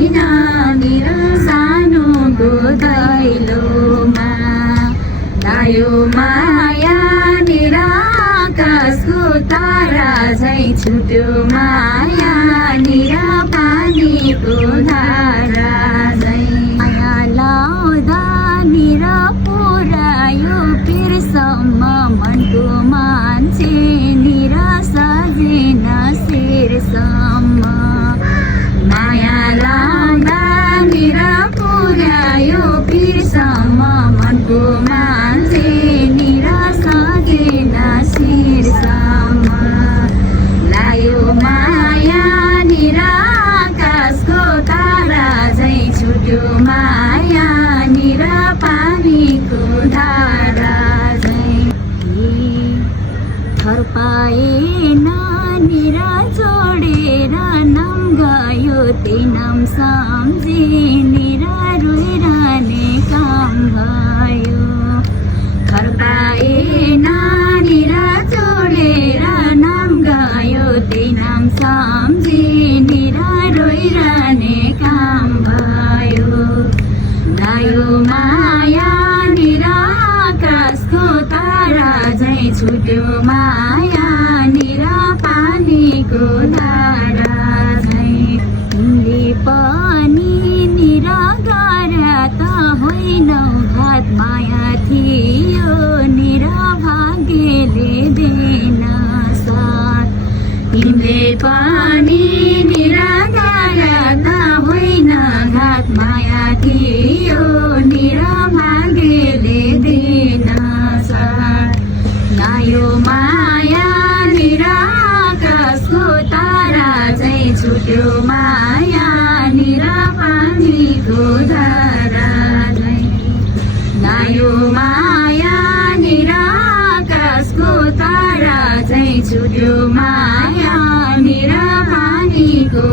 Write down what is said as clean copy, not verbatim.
छैन मेरो सानोको दैलोमा। लायो माया निराकाशको तारा झै छुट्यो माया निर पानीको धारा झै। माया लाउँदा निर पुर्यायो पिरसम्म मनको मान्छे निर सजेन शिरसम्म। माया लाउँदा निर पुर्यायो पिरसम्म मनको मान्छे निर सजेन शिरसम्म। लायो माया निराकाशको तारा झै छुट्यो माया निर पानीको धारा झै। थर पाएन निर जोडेर नाम गयो त्यही नाम सम्झी निर रोइरहने काम भयो। थर पाएन निर जोडेर नाम गयो त्यही नाम सम्झी निर रोइरहने काम भयो। लायो माया निराकाशको तारा झै छुट्यो माया निर पानीको धारा झै। तिमीले पनि निराकार त होइनौ घात माया थियो निर भाग्यले देन साथ। तिमीले पनि निराकार त होइन घात माया थियो निर भाग्यले देन साथ। लायो माया निराकाशको तारा झै छुट्यो माया निर पानीको धारा झै। लायो माया निराकाशको तारा झै छुट्यो माया निर पानीको